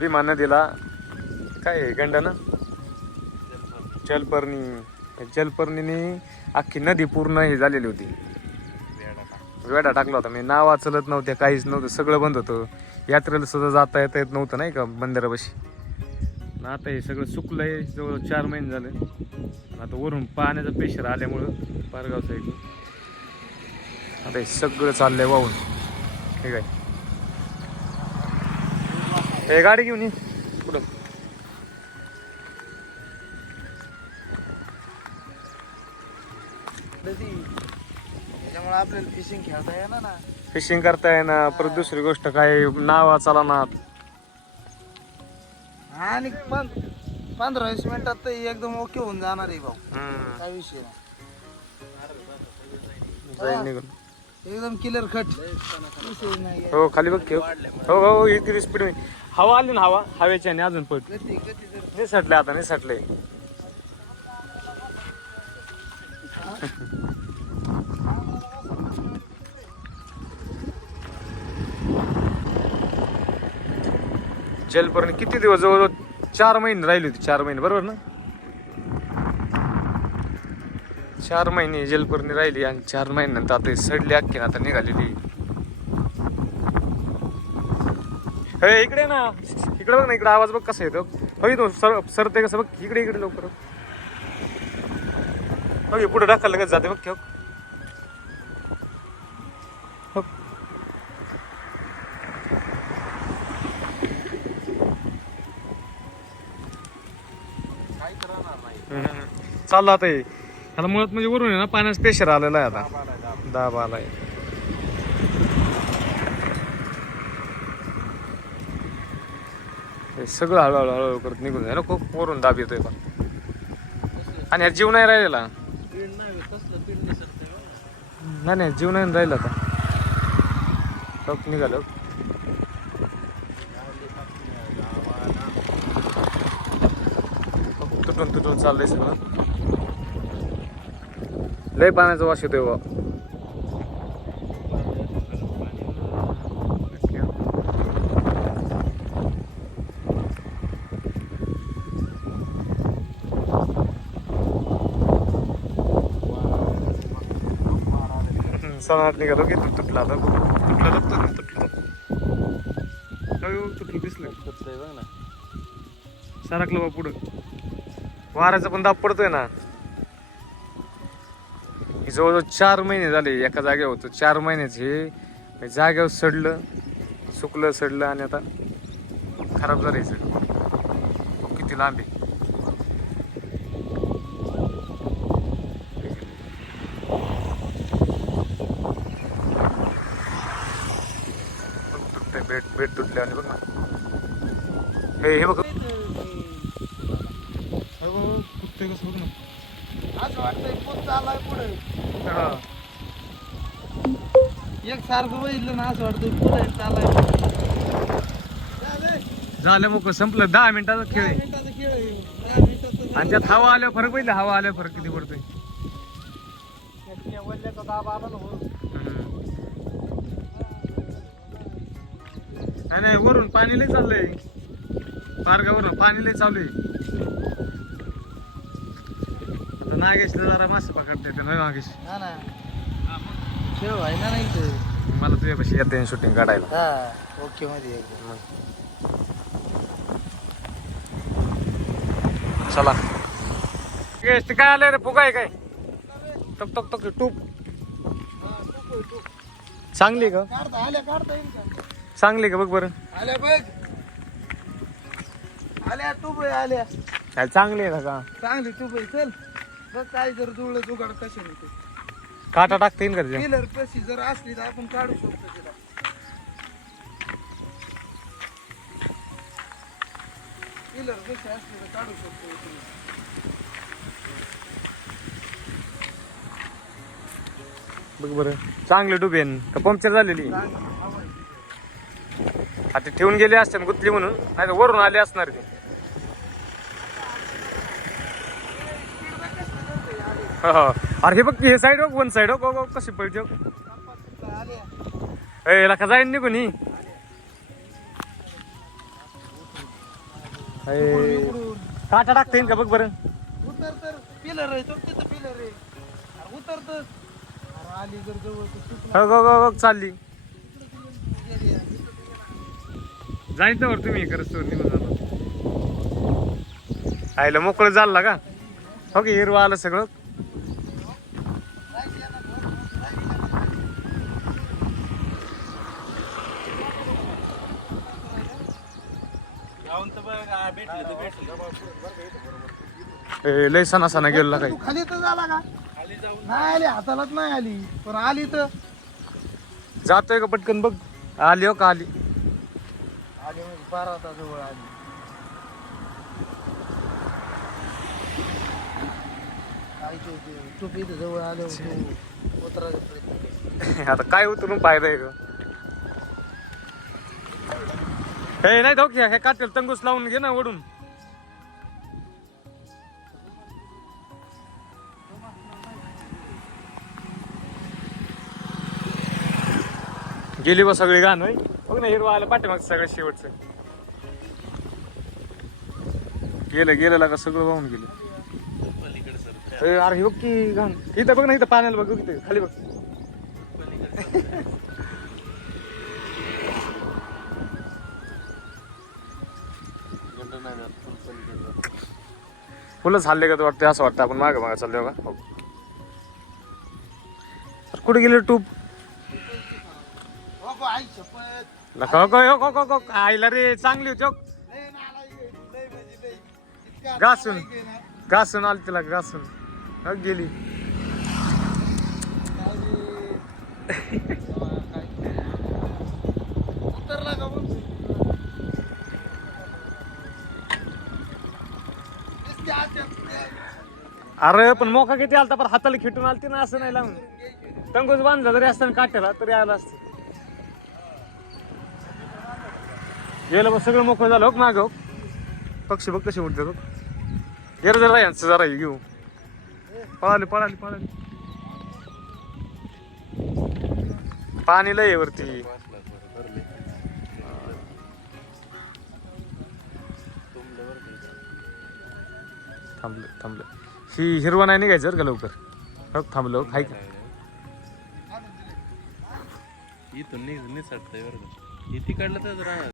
भीमा नदीला काय आहे, गंडानं? जलपर्णी. जलपर्णीने अख्खी नदी पूर्ण हे झालेली होती. वेडा टाकला होता. मी नाव वाचलत नव्हत्या काहीच नव्हतं सगळं बंद होतं. यात्रेला सुद्धा जाता येता येत नव्हतं नाही का बंदरापाशी? आता हे सगळं सुकलंय जवळ चार महिने झाले. आता वरून पाण्याचा प्रेशर आल्यामुळं पारगाव साईड आता हे सगळं चाललंय वाहून. ठीक आहे हे गाडी घेऊन ये. पुढं त्याच्यामुळे आपल्याला फिशिंग खेळता येणार ना. फिशिंग करता येईना परत दुसरी गोष्ट काय नावा चाला ना. आणि पण पंधरा वीस मिनिटात तर एकदम ओके होऊन जाणार आहे भाऊ. काय विषय नाही. जाईल निघून. एकदम क्लिअर कट हो खाली बघ हो. हो. हो हो इतकी स्पीड हवा आली ना हवा. हवेच्या आणि अजून पट नाही सटले आता नाही सटले निसटले. जलपर्णी किती दिवस जवळजवळ चार महिने राहिली होती चार महिने. बरोबर ना? चार महिने जलपर्णी राहिली आणि चार महिन्यानंतर आता ही सडली अख्खी आता निघालेली. हे इकडे ना. इकडे बघ ना इकडे आवाज बघ कसा येतो. हो तो सर सरते कसं बघ. इकडे इकडे लवकर. बघ पुढे टाकायला लगेच जाते बघ ठेव. हो. चाललं आता हे. ह्याला मुळात म्हणजे वरून आहे ना पाण्याचा प्रेशर आलेला आहे आता. दाब आलाय. हे सगळं हळूहळू हळूहळू करत निघून जाईल ना खूप वरून दाब येतोय पण. आणि ह्या जीव नाही राहिलेला? नाही नाही जीव नाही राहिला आता. टप निघालं तुटून तुटून चाललंय सगळं. लय पाण्याचा वास येतोय बा सणात निघालो की तू तुटला आता तुटला तुटला तुटला. अयो, तुटलं दिसलं. बघ ना. सरकलं बा पुढं. वाऱ्याचा पण दाब पडतोय ना. हे जवळजवळ चार महिने झाले एका जागेवर होतो. चार महिन्याच हे जागेवर सडलं सुकलं सडलं आणि आता खराब झालं सगळं. किती लांब आहे. भेट भेट तुटल्या आणि बघ ना. हे हे बघ कुठतंय कसं बघ ना असं वाटतंय पूत चाललाय पुढे. हा. एक सारखं बघितलं ना असं वाटतंय पुढे चाललाय झालं मग संपलं. दहा मिनिटाचा खेळ आहे. मिनिटाचा खेळ आहे. दहा मिनिटाचा आणि त्यात हवा आल्यावर फरक पडला हवा आल्यावर फरक किती पडतोय? वल्ल्याचा दाब आला ना वरून. नाही नाही वरून पाणी लय चाललंय. पारगावरून पाणी लय चालू आहे. नागेशला जरा मासे पकडता येते ना नागेश? हा ना. व्हायना नाही तर मला तुझ्यापाशी येते शूटिंग काढायला. हा ओके मध्ये चला. ते काय आलंय रे? फुगा आहे काय? टक टक टक टूप. चांगली आहे का? काढता आल्या काढता येईल का? चांगली का? बघ बरं. आल्या बघ. आल्या तू बघ आल्या. काय चांगली आहे ना का? चांगली तू बघ चल. बघ काय जर जुळलं जुगाड कशा होते? काटा टाकता येईल का त्याच्या? किलर पशी जर असली तर आपण काढू शकतो तिला. किलर कशी असली तर काढू शकतो इथे. बघ बरं. चांगली डुबेन का पंक्चर झालेली? चांगली हवा आहे. आता ठेवून गेले असते ना गुतली म्हणून नाही तर वरून आले असणार ते हो, हो. अरे हे बघ की, हे साईड बघ वन साईड हो कशी पडते आल्या ए लका जाईन अय. इकडून. काटा टाकता येईल का बघ बरं उतर तर पिलर आहे तो तिथं पिलर आहे अरे उतर तर अरे आली जर जवळ तर सुटणार. हो हो हो चालली. जायचं वर तुम्ही निघून जाणार आईला मोकळं झालं का हो की हिरवा आलं सगळं ए, लय सणा सणा गेला काही. तू खाली तर झाला का नाही आली हातालाच नाही आली. पण आली तर. जातोय का पटकन बघ. आली हो का आली. आली म्हणजे बारा जवळ आली. आईचे ते टोपी इथं जवळ आले उतरायचा प्रयत्न केला. आता काय उतरून फायदा आहे का हे नाही धोक हे काटेल तंगूस लावून घे ना ओढून. गेली बा सगळी गाण होय. बघ ना हिरवा आलं पाठीमाग सगळं शेवटचं. गेलं गेलं का सगळं वाहून गेलं. अरे हे बघ की घाण. इथं बघ ना इथं पाण्याला बघ बघ खाली बघ. फुलंच हल्ले का वाटतं असं वाटतं आपण मागे मागे चाललो का हो. अरे कुठे गेले टूप हो गो, आई शपथ नका हो, हो, हो, हो, हो. आईला रे चांगली होती हो. लय नालायक आहे, लय म्हणजे लय. इतका घासून. नालायक आहे ना. घासून आली तिला घासून हो, गेली अरे पण मोका किती आलता पण हाताला खिटून आलती ना असं नाही लावून. टंगूच बांधला जरी असताना काट्याला तरी आला असत. गेलं बघ सगळं मोकळं झालं हो माग हो. पक्षी बघ कसे उठतात हो. गेलं जरा यांचं जरा हे घेऊ. पळाले पळाले पळाली. पाणी लय आहे वरती. थांबलं थांबलं. ही हिरवा नाही निघायचं बरं का लवकर. हो थांबलो हो, हाय का? इथून निघ निसटतंय बरं का. हे तिकडलं तर जरा